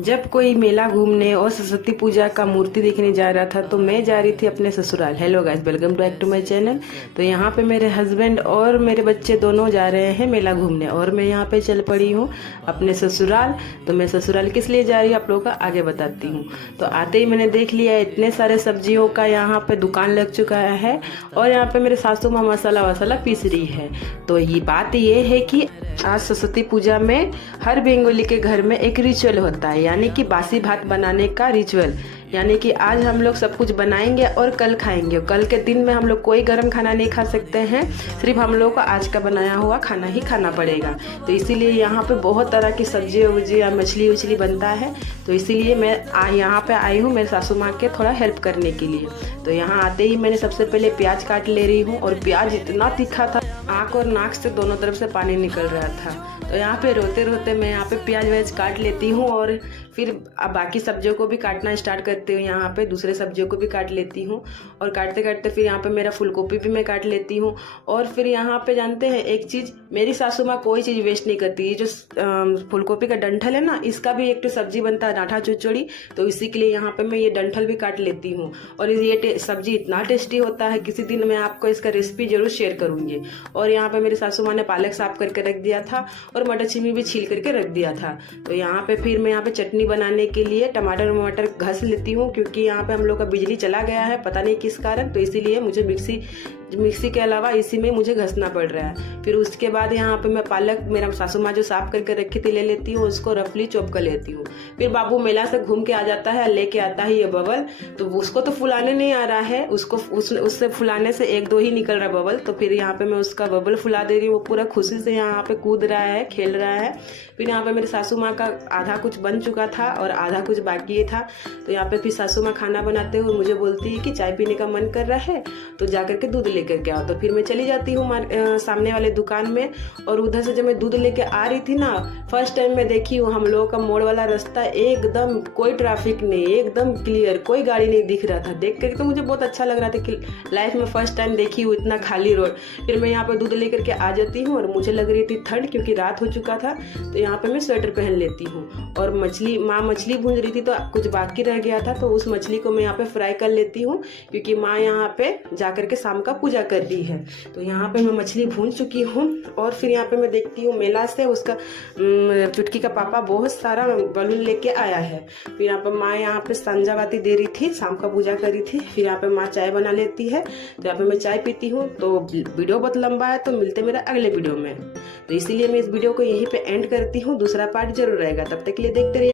जब कोई मेला घूमने और सरस्वती पूजा का मूर्ति देखने जा रहा था तो मैं जा रही थी अपने ससुराल। Hello guys, welcome back to my channel. तो यहाँ पे मेरे हस्बैंड और मेरे बच्चे दोनों जा रहे हैं मेला घूमने और मैं यहाँ पे चल पड़ी हूँ अपने ससुराल। तो मैं ससुराल किस लिए जा रही हूँ आप लोगों का आगे बताती हूँ। तो आते ही मैंने देख लिया इतने सारे सब्जियों का यहाँ पे दुकान लग चुका है और यहाँ पे मेरे सासू माँ मसाला वसाला पीस रही है। तो ये बात ये है कि आज सरस्वती पूजा में हर बंगाली के घर में एक रिचुअल होता है, यानी कि बासी भात बनाने का रिचुअल। यानी कि आज हम लोग सब कुछ बनाएंगे और कल खाएंगे। कल के दिन में हम लोग कोई गर्म खाना नहीं खा सकते हैं, सिर्फ हम लोग को आज का बनाया हुआ खाना ही खाना पड़ेगा। तो इसीलिए यहाँ पे बहुत तरह की सब्जी वब्जी या मछली उछली बनता है। तो इसीलिए मैं यहाँ पे आई हूँ मेरे सासू माँ के थोड़ा हेल्प करने के लिए। तो यहाँ आते ही मैंने सबसे पहले प्याज काट ले रही हूँ और प्याज इतना तीखा था, आँख और नाक से दोनों तरफ से पानी निकल रहा था। तो यहाँ पे रोते रोते मैं यहाँ पे प्याज व्याज काट लेती हूँ और फिर अब बाकी सब्जियों को भी काटना स्टार्ट करती हूँ। यहाँ पे दूसरे सब्जियों को भी काट लेती हूँ और काटते काटते फिर यहाँ पे मेरा फूल गोभी भी मैं काट लेती हूँ। और फिर यहाँ पे जानते हैं एक चीज़, मेरी सासू माँ कोई चीज़ वेस्ट नहीं करती। ये जो फूल गोभी का डंठल है ना, इसका भी एक तो सब्जी बनता है डांठा चुचड़ी, तो इसी के लिए यहाँ पे मैं ये डंठल भी काट लेती हूँ। और ये सब्जी इतना टेस्टी होता है, किसी दिन मैं आपको इसका रेसिपी जरूर शेयर करूँगी। और यहाँ पे मेरी सासू माँ ने पालक साफ करके रख दिया था और मटर छिमी भी छील करके रख दिया था। तो यहाँ पे फिर मैं यहाँ पे चटनी बनाने के लिए टमाटर वमाटर घस लेती हूँ, क्योंकि यहाँ पे हम लोग का बिजली चला गया है पता नहीं किस कारण। तो इसीलिए मुझे मिक्सी के अलावा इसी में मुझे घसना पड़ रहा है। फिर उसके बाद यहाँ पे मैं पालक मेरा सासू माँ जो साफ करके रखी थी ले लेती हूँ, उसको रफली चॉप कर लेती हूँ। फिर बाबू मेला से घूम के आ जाता है, लेके आता है ये बबल। तो उसको तो फुलाने नहीं आ रहा है, उससे फुलाने से एक दो ही निकल रहा है बबल। तो फिर यहाँ पे मैं उसका बबल फुला दे रही हूँ। वो पूरा खुशी से यहाँ पे कूद रहा है, खेल रहा है। फिर यहाँ पे मेरे सासू माँ का आधा कुछ बन चुका था और आधा कुछ बाकी था। तो यहाँ पे फिर सासू माँ खाना बनाते हुए मुझे बोलती है कि चाय पीने का मन कर रहा है तो जाकर के दूध लेकर के आओ। तो फिर मैं चली जाती हूँ सामने वाले दुकान में। और उधर से जब मैं दूध लेके आ रही थी ना, फर्स्ट टाइम मैं देखी हूँ हम लोगों का मोड़ वाला रास्ता एकदम कोई ट्रैफिक नहीं, एकदम क्लियर, कोई गाड़ी नहीं दिख रहा था। देख कर तो मुझे बहुत अच्छा लग रहा था कि लाइफ में फर्स्ट टाइम देखी हूँ इतना खाली रोड। फिर मैं यहाँ पे दूध लेकर के आ जाती हूँ और मुझे लग रही थी ठंड, क्योंकि रात हो चुका था। तो यहाँ पे मैं स्वेटर पहन लेती हूँ और माँ मछली भून रही थी तो कुछ बाकी रह गया था, तो उस मछली को मैं यहाँ पे फ्राई कर लेती हूँ, क्योंकि माँ यहाँ पे जाकर के शाम का पूजा कर रही है। तो यहाँ पे मैं मछली भून चुकी हूँ और फिर यहाँ पे मैं देखती हूँ मेला से उसका चुटकी का पापा बहुत सारा बलून लेके आया है। फिर यहाँ पे माँ यहाँ पे संजाबाती दे रही थी, शाम का पूजा कर रही थी। फिर यहाँ पे माँ चाय बना लेती है, तो यहाँ पे मैं चाय पीती हूँ। तो वीडियो बहुत लंबा है, तो मिलते मेरा अगले वीडियो में। तो इसीलिए मैं इस वीडियो को यहीं पे एंड करती हूँ, दूसरा पार्ट जरूर रहेगा। तब तक के लिए देखते रहिए।